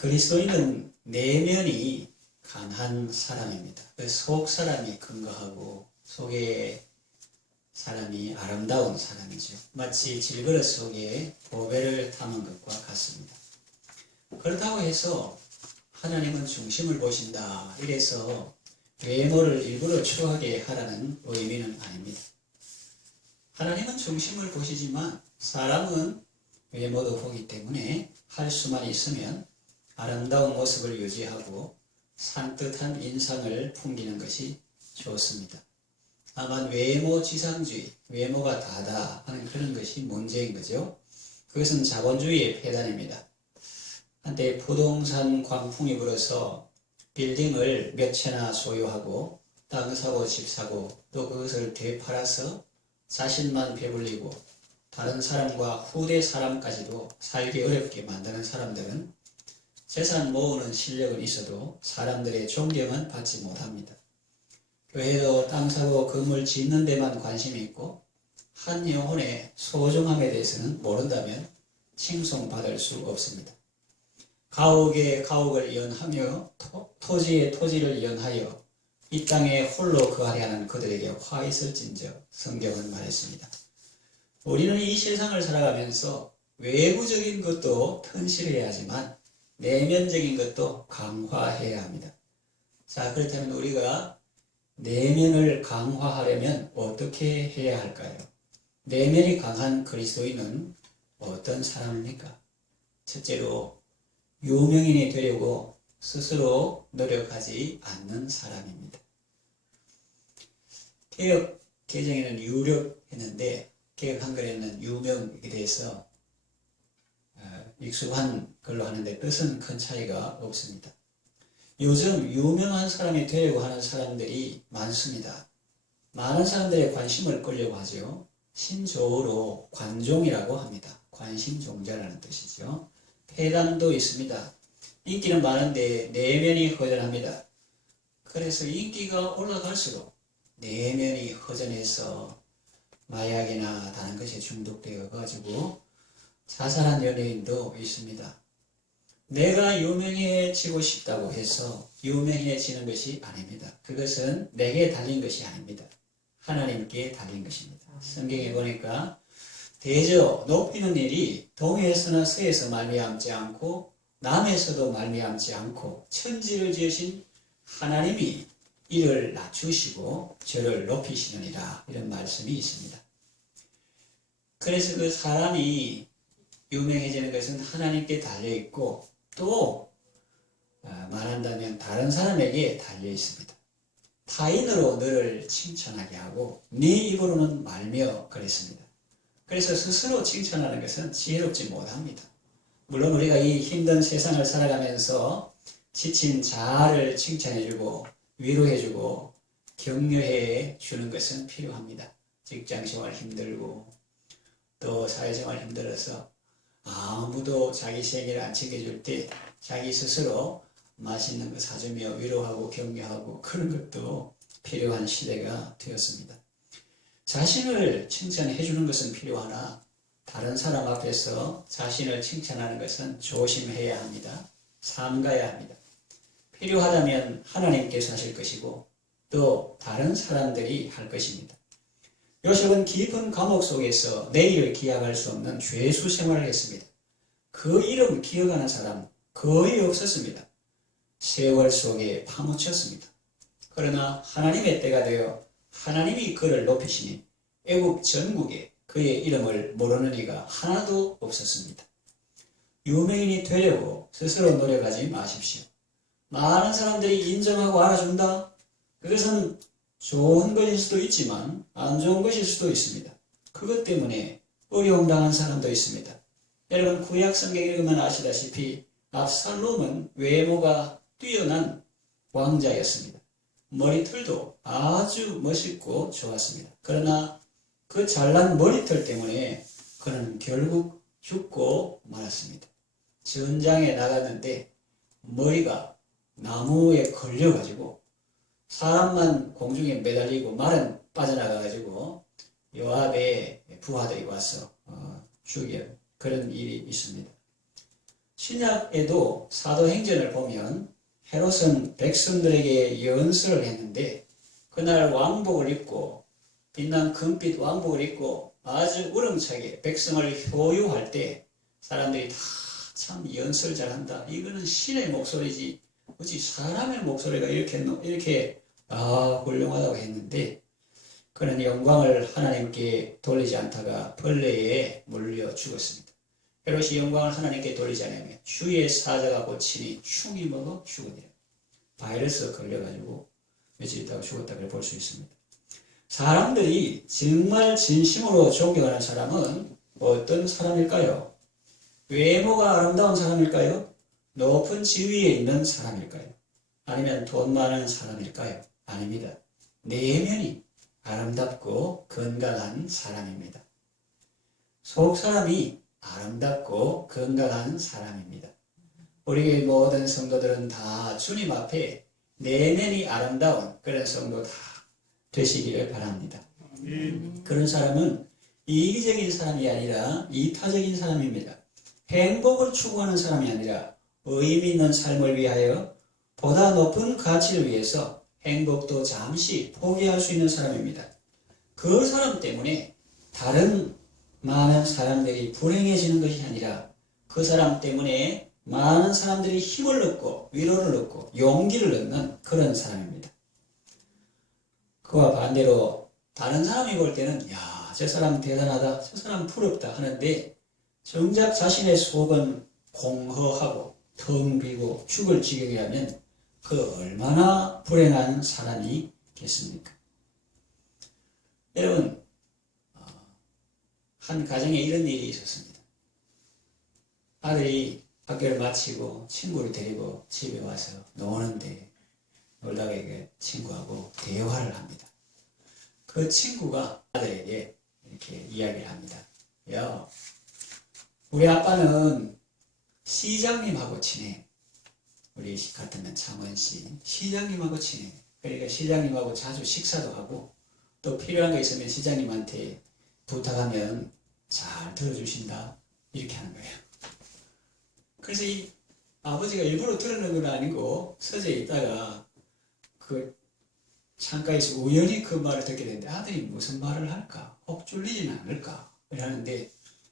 그리스도인은 내면이 강한 사람입니다. 속 사람이 건강하고 속에 사람이 아름다운 사람이죠. 마치 질그릇 속에 보배를 담은 것과 같습니다. 그렇다고 해서 하나님은 중심을 보신다, 이래서 외모를 일부러 추하게 하라는 의미는 아닙니다. 하나님은 중심을 보시지만 사람은 외모도 보기 때문에 할 수만 있으면 아름다운 모습을 유지하고 산뜻한 인상을 풍기는 것이 좋습니다. 다만 외모지상주의, 외모가 다다 하는 그런 것이 문제인 거죠. 그것은 자본주의의 폐단입니다. 한때 부동산 광풍이 불어서 빌딩을 몇 채나 소유하고 땅 사고 집 사고 또 그것을 되팔아서 자신만 배불리고 다른 사람과 후대 사람까지도 살기 어렵게 만드는 사람들은 재산 모으는 실력은 있어도 사람들의 존경은 받지 못합니다. 교회도 땅 사고 건물 짓는 데만 관심이 있고 한 영혼의 소중함에 대해서는 모른다면 칭송받을 수 없습니다. 가옥에 가옥을 연하며 토지에 토지를 연하여 이 땅에 홀로 거하게 하는 그들에게 화 있을진저, 성경은 말했습니다. 우리는 이 세상을 살아가면서 외부적인 것도 튼실해야 하지만 내면적인 것도 강화해야 합니다. 자, 그렇다면 우리가 내면을 강화하려면 어떻게 해야 할까요? 내면이 강한 그리스도인은 어떤 사람입니까? 첫째로 유명인이 되려고 스스로 노력하지 않는 사람입니다. 개혁 개정에는 유력했는데 개혁 한글에는 유명에 대해서 익숙한 걸로 하는데 뜻은 큰 차이가 없습니다. 요즘 유명한 사람이 되려고 하는 사람들이 많습니다. 많은 사람들의 관심을 끌려고 하죠. 신조어로 관종이라고 합니다. 관심종자라는 뜻이죠. 폐단도 있습니다. 인기는 많은데 내면이 허전합니다. 그래서 인기가 올라갈수록 내면이 허전해서 마약이나 다른 것에 중독되어 가지고 자살한 연예인도 있습니다. 내가 유명해지고 싶다고 해서 유명해지는 것이 아닙니다. 그것은 내게 달린 것이 아닙니다. 하나님께 달린 것입니다. 성경에 보니까 대저 높이는 일이 동에서나 서에서 말미암지 않고 남에서도 말미암지 않고 천지를 지으신 하나님이 이를 낮추시고 저를 높이시느니라, 이런 말씀이 있습니다. 그래서 그 사람이 유명해지는 것은 하나님께 달려있고 또 말한다면 다른 사람에게 달려 있습니다. 타인으로 너를 칭찬하게 하고 네 입으로는 말며 그랬습니다. 그래서 스스로 칭찬하는 것은 지혜롭지 못합니다. 물론 우리가 이 힘든 세상을 살아가면서 지친 자아를 칭찬해주고 위로해주고 격려해 주는 것은 필요합니다. 직장생활 힘들고 또 사회생활 힘들어서 아무도 자기 생일을 안 챙겨줄 때 자기 스스로 맛있는 거 사주며 위로하고 격려하고 그런 것도 필요한 시대가 되었습니다. 자신을 칭찬해 주는 것은 필요하나 다른 사람 앞에서 자신을 칭찬하는 것은 조심해야 합니다. 삼가야 합니다. 필요하다면 하나님께서 하실 것이고 또 다른 사람들이 할 것입니다. 요셉은 깊은 감옥 속에서 내일을 기약할 수 없는 죄수 생활을 했습니다. 그 이름 기억하는 사람 거의 없었습니다. 세월 속에 파묻혔습니다. 그러나 하나님의 때가 되어 하나님이 그를 높이시니 애국 전국에 그의 이름을 모르는 이가 하나도 없었습니다. 유명인이 되려고 스스로 노력하지 마십시오. 많은 사람들이 인정하고 알아준다? 그것은 좋은 것일 수도 있지만 안 좋은 것일 수도 있습니다. 그것 때문에 어려움 당한 사람도 있습니다. 여러분 구약 성경 읽으면 아시다시피 압살롬은 외모가 뛰어난 왕자였습니다. 머리털도 아주 멋있고 좋았습니다. 그러나 그 잘난 머리털 때문에 그는 결국 죽고 말았습니다. 전장에 나갔는데 머리가 나무에 걸려가지고 사람만 공중에 매달리고 말은 빠져나가가지고 요압의 부하들이 와서 죽여 그런 일이 있습니다. 신약에도 사도행전을 보면 헤롯은 백성들에게 연설을 했는데 그날 왕복을 입고 빛난 금빛 왕복을 입고 아주 우렁차게 백성을 효유할 때 사람들이 다 참 연설 잘한다. 이거는 신의 목소리지 어찌 사람의 목소리가 이렇게 훌륭하다고 했는데 그는 영광을 하나님께 돌리지 않다가 벌레에 물려 죽었습니다. 헤롯이 영광을 하나님께 돌리지 않으며 주의 사자가 고치니 충이 먹어 죽으니라. 바이러스 걸려가지고 며칠 있다가 죽었다고 볼 수 있습니다. 사람들이 정말 진심으로 존경하는 사람은 어떤 사람일까요? 외모가 아름다운 사람일까요? 높은 지위에 있는 사람일까요? 아니면 돈 많은 사람일까요? 아닙니다. 내면이 아름답고 건강한 사람입니다. 속 사람이 아름답고 건강한 사람입니다. 우리 모든 성도들은 다 주님 앞에 내면이 아름다운 그런 성도 다 되시기를 바랍니다. 그런 사람은 이기적인 사람이 아니라 이타적인 사람입니다. 행복을 추구하는 사람이 아니라 의미 있는 삶을 위하여 보다 높은 가치를 위해서 행복도 잠시 포기할 수 있는 사람입니다. 그 사람 때문에 다른 많은 사람들이 불행해지는 것이 아니라 그 사람 때문에 많은 사람들이 힘을 얻고 위로를 얻고 용기를 얻는 그런 사람입니다. 그와 반대로 다른 사람이 볼 때는 야, 저 사람 대단하다, 저 사람 부럽다 하는데 정작 자신의 속은 공허하고 텅 비고 죽을 지경이라면 그 얼마나 불행한 사람이겠습니까? 여러분, 한 가정에 이런 일이 있었습니다. 아들이 학교를 마치고 친구를 데리고 집에 와서 노는데 놀다가 친구하고 대화를 합니다. 그 친구가 아들에게 이렇게 이야기를 합니다. 야, 우리 아빠는 시장님하고 친해. 우리 같으면 창원시 시장님하고 친해. 그러니까 시장님하고 자주 식사도 하고 또 필요한 거 있으면 시장님한테 부탁하면 잘 들어주신다. 이렇게 하는 거예요. 그래서 이 아버지가 일부러 들으는 건 아니고 서재에 있다가 그 창가에서 우연히 그 말을 듣게 되는데 아들이 무슨 말을 할까? 혹 쫄리지는 않을까? 이러는데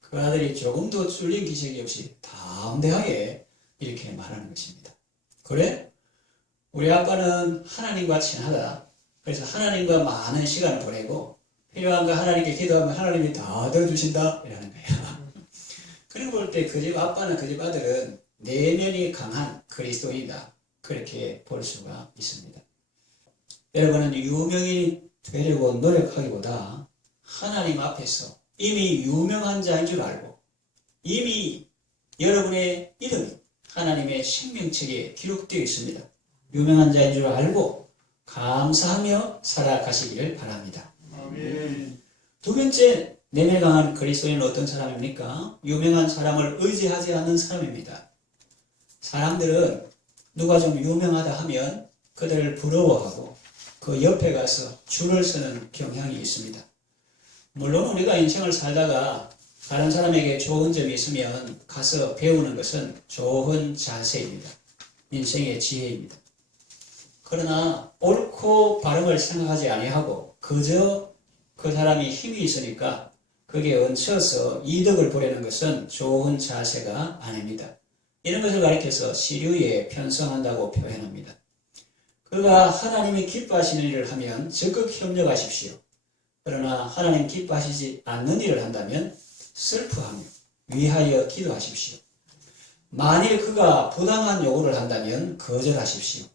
그 아들이 조금도 쫄린 기색이 없이 담대하게 이렇게 말하는 것입니다. 그래? 우리 아빠는 하나님과 친하다. 그래서 하나님과 많은 시간을 보내고 필요한 거 하나님께 기도하면 하나님이 다 들어주신다. 이라는 거예요. 그런 걸 볼 때 그 집 아빠나 그 집 아들은 내면이 강한 그리스도인이다. 그렇게 볼 수가 있습니다. 여러분은 유명인이 되려고 노력하기보다 하나님 앞에서 이미 유명한 자인 줄 알고 이미 여러분의 이름이 하나님의 생명책에 기록되어 있습니다. 유명한 자인 줄 알고 감사하며 살아가시기를 바랍니다. 아멘. 두 번째, 내면 강한 그리스도인은 어떤 사람입니까? 유명한 사람을 의지하지 않는 사람입니다. 사람들은 누가 좀 유명하다 하면 그들을 부러워하고 그 옆에 가서 줄을 서는 경향이 있습니다. 물론 우리가 인생을 살다가 다른 사람에게 좋은 점이 있으면 가서 배우는 것은 좋은 자세입니다. 인생의 지혜입니다. 그러나 옳고 바름을 생각하지 아니하고 그저 그 사람이 힘이 있으니까 그게 얹혀서 이득을 보려는 것은 좋은 자세가 아닙니다. 이런 것을 가리켜서 시류에 편성한다고 표현합니다. 그가 하나님이 기뻐하시는 일을 하면 적극 협력하십시오. 그러나 하나님 기뻐하시지 않는 일을 한다면 슬퍼하며 위하여 기도하십시오. 만일 그가 부당한 요구를 한다면 거절하십시오.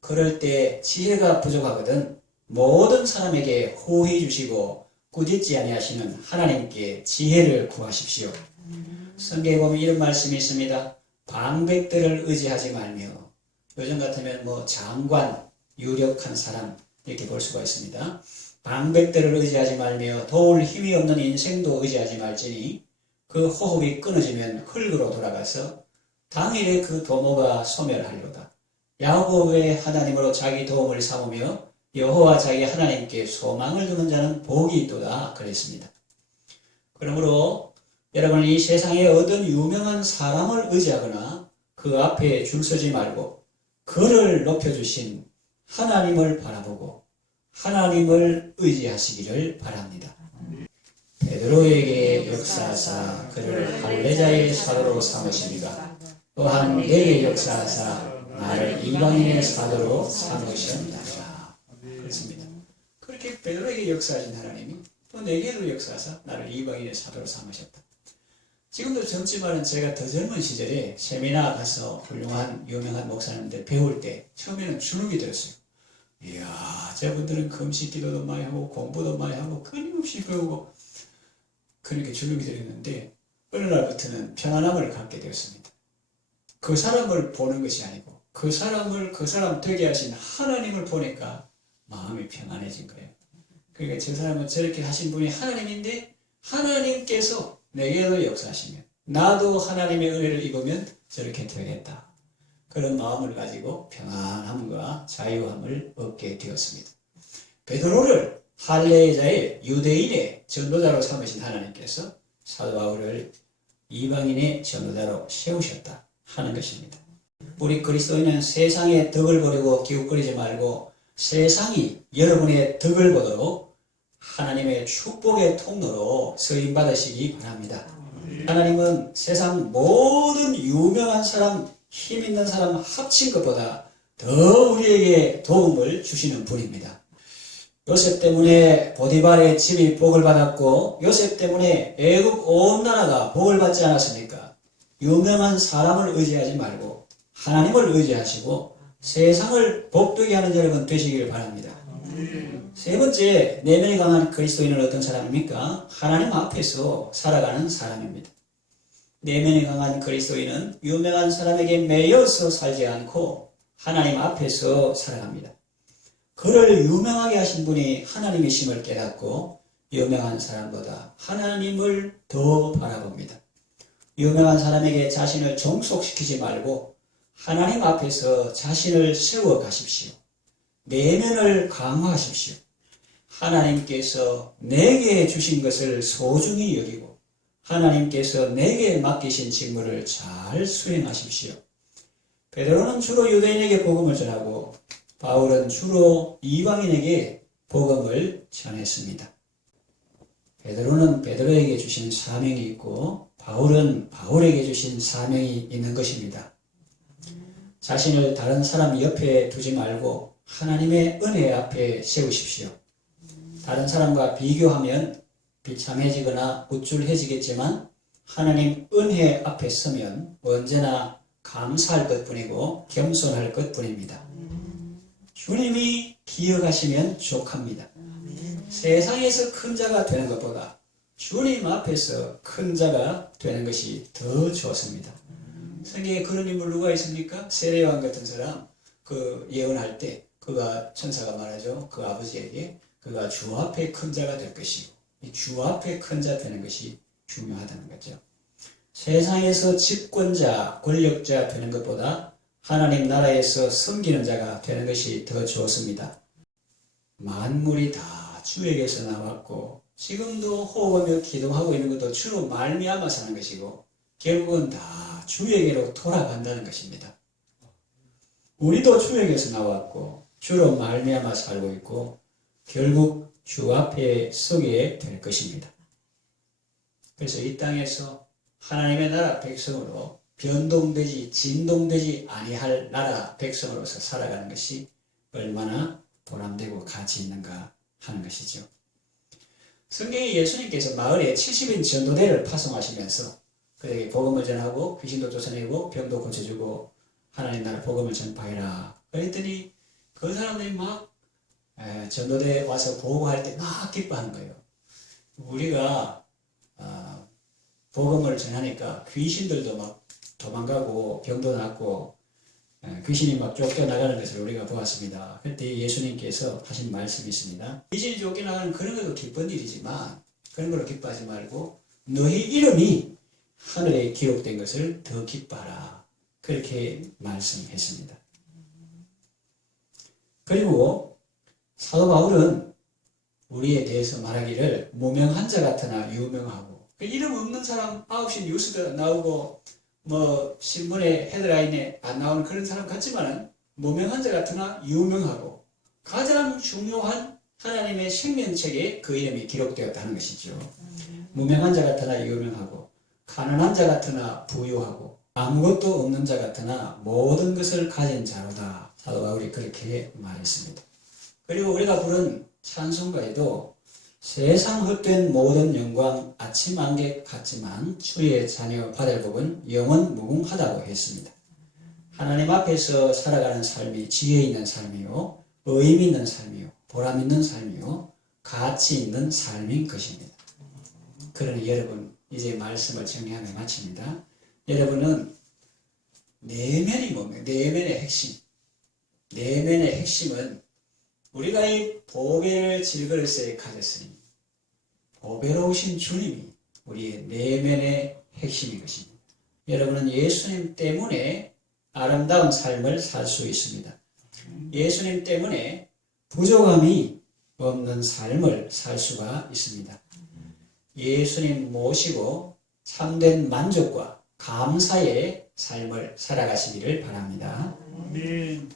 그럴 때 지혜가 부족하거든 모든 사람에게 호의 주시고 꾸짖지 아니하시는 하나님께 지혜를 구하십시오. 성경에 보면 이런 말씀이 있습니다. 방백들을 의지하지 말며, 요즘 같으면 장관, 유력한 사람 이렇게 볼 수가 있습니다. 방백들을 의지하지 말며 도울 힘이 없는 인생도 의지하지 말지니 그 호흡이 끊어지면 흙으로 돌아가서 당일에 그 도모가 소멸하리로다. 야곱의 하나님으로 자기 도움을 삼으며 여호와 자기 하나님께 소망을 두는 자는 복이 있도다 그랬습니다. 그러므로 여러분, 이 세상에 어떤 유명한 사람을 의지하거나 그 앞에 줄 서지 말고 그를 높여주신 하나님을 바라보고 하나님을 의지하시기를 바랍니다. 베드로에게 역사하사 그를 할례자의 사도로 삼으십니다. 또한 내게 역사하사 나를 이방인의 사도로 삼으셨나이다. 그렇습니다. 그렇게 베드로에게 역사하신 하나님이 또 내게도 역사하사 나를 이방인의 사도로 삼으셨다. 지금도 젊지만은 제가 더 젊은 시절에 세미나 가서 훌륭한 유명한 목사님들 배울 때 처음에는 주눅이 들었어요. 이야, 저분들은 금식 기도도 많이 하고 공부도 많이 하고 끊임없이 배우고 그렇게 주눅이 들었는데 어느 날부터는 평안함을 갖게 되었습니다. 그 사람을 보는 것이 아니고 그 사람 되게 하신 하나님을 보니까 마음이 평안해진 거예요. 그러니까 저 사람은 저렇게 하신 분이 하나님인데 하나님께서 내게도 역사하시면 나도 하나님의 은혜를 입으면 저렇게 되겠다. 그런 마음을 가지고 평안함과 자유함을 얻게 되었습니다. 베드로를 할례자의 유대인의 전도자로 삼으신 하나님께서 사도 바울을 이방인의 전도자로 세우셨다 하는 것입니다. 우리 그리스도인은 세상의 덕을 버리고 기웃거리지 말고 세상이 여러분의 덕을 보도록 하나님의 축복의 통로로 쓰임받으시기 바랍니다. 하나님은 세상 모든 유명한 사람, 힘 있는 사람 합친 것보다 더 우리에게 도움을 주시는 분입니다. 요셉 때문에 보디발의 집이 복을 받았고 요셉 때문에 애국 온 나라가 복을 받지 않았습니까? 유명한 사람을 의지하지 말고 하나님을 의지하시고 세상을 복되게 하는 여러분 되시길 바랍니다. 세 번째, 내면이 강한 그리스도인은 어떤 사람입니까? 하나님 앞에서 살아가는 사람입니다. 내면이 강한 그리스도인은 유명한 사람에게 매여서 살지 않고 하나님 앞에서 살아갑니다. 그를 유명하게 하신 분이 하나님이심을 깨닫고 유명한 사람보다 하나님을 더 바라봅니다. 유명한 사람에게 자신을 종속시키지 말고 하나님 앞에서 자신을 세워 가십시오. 내면을 강화하십시오. 하나님께서 내게 주신 것을 소중히 여기고 하나님께서 내게 맡기신 직무를 잘 수행하십시오. 베드로는 주로 유대인에게 복음을 전하고 바울은 주로 이방인에게 복음을 전했습니다. 베드로는 베드로에게 주신 사명이 있고 바울은 바울에게 주신 사명이 있는 것입니다. 자신을 다른 사람 옆에 두지 말고 하나님의 은혜 앞에 세우십시오. 다른 사람과 비교하면 비참해지거나 우쭐해지겠지만 하나님 은혜 앞에 서면 언제나 감사할 것뿐이고 겸손할 것뿐입니다. 주님이 기억하시면 족합니다. 세상에서 큰 자가 되는 것보다 주님 앞에서 큰 자가 되는 것이 더 좋습니다. 성경에 그런 인물 누가 있습니까? 세례요한 같은 사람, 그 예언할 때 그가 천사가 말하죠. 그 아버지에게 그가 주 앞에 큰 자가 될 것이고 이 주 앞에 큰 자 되는 것이 중요하다는 거죠. 세상에서 집권자, 권력자 되는 것보다 하나님 나라에서 섬기는 자가 되는 것이 더 좋습니다. 만물이 다 주에게서 나왔고 지금도 호흡하며 기도하고 있는 것도 주로 말미암아 사는 것이고 결국은 다 주에게로 돌아간다는 것입니다. 우리도 주에게서 나왔고 주로 말미암아 살고 있고 결국 주 앞에 서게 될 것입니다. 그래서 이 땅에서 하나님의 나라 백성으로 변동되지 진동되지 아니할 나라 백성으로서 살아가는 것이 얼마나 보람되고 가치 있는가 하는 것이죠. 성경에 예수님께서 마을에 70인 전도대를 파송하시면서 그에게 복음을 전하고 귀신도 쫓아내고 병도 고쳐주고 하나님 나라 복음을 전파해라 그랬더니 그 사람들이 막 전도대에 와서 보고할 때 막 기뻐하는 거예요. 우리가 복음을 전하니까 귀신들도 막 도망가고 병도 낫고 귀신이 막 쫓겨나가는 것을 우리가 보았습니다. 그때 예수님께서 하신 말씀이 있습니다. 귀신이 쫓겨나가는 그런 것도 기쁜 일이지만 그런 걸로 기뻐하지 말고 너희 이름이 하늘에 기록된 것을 더 기뻐하라. 그렇게 말씀했습니다. 그리고 사도 바울은 우리에 대해서 말하기를 무명한 자 같으나 유명하고 그 이름 없는 사람 9시 뉴스도 나오고 뭐 신문에 헤드라인에 안 나오는 그런 사람 같지만은 무명한 자 같으나 유명하고 가장 중요한 하나님의 생명책에 그 이름이 기록되었다는 것이죠. 무명한 자 같으나 유명하고 가난한 자 같으나 부유하고 아무것도 없는 자 같으나 모든 것을 가진 자로다. 사도 바울이 그렇게 말했습니다. 그리고 우리가 부른 찬송가에도 세상 헛된 모든 영광 아침 안개 같지만 주의 자녀 받을 복은 영원 무궁하다고 했습니다. 하나님 앞에서 살아가는 삶이 지혜 있는 삶이요, 의미 있는 삶이요, 보람 있는 삶이요, 가치 있는 삶인 것입니다. 그러니 여러분, 이제 말씀을 정리하며 마칩니다. 여러분은 내면이 뭡니까? 내면의 핵심. 내면의 핵심은 우리가 이 보배를 질그릇에 가졌으니 보배로우신 주님이 우리의 내면의 핵심인 것입니다. 여러분은 예수님 때문에 아름다운 삶을 살 수 있습니다. 예수님 때문에 부족함이 없는 삶을 살 수가 있습니다. 예수님 모시고 참된 만족과 감사의 삶을 살아가시기를 바랍니다. 아멘.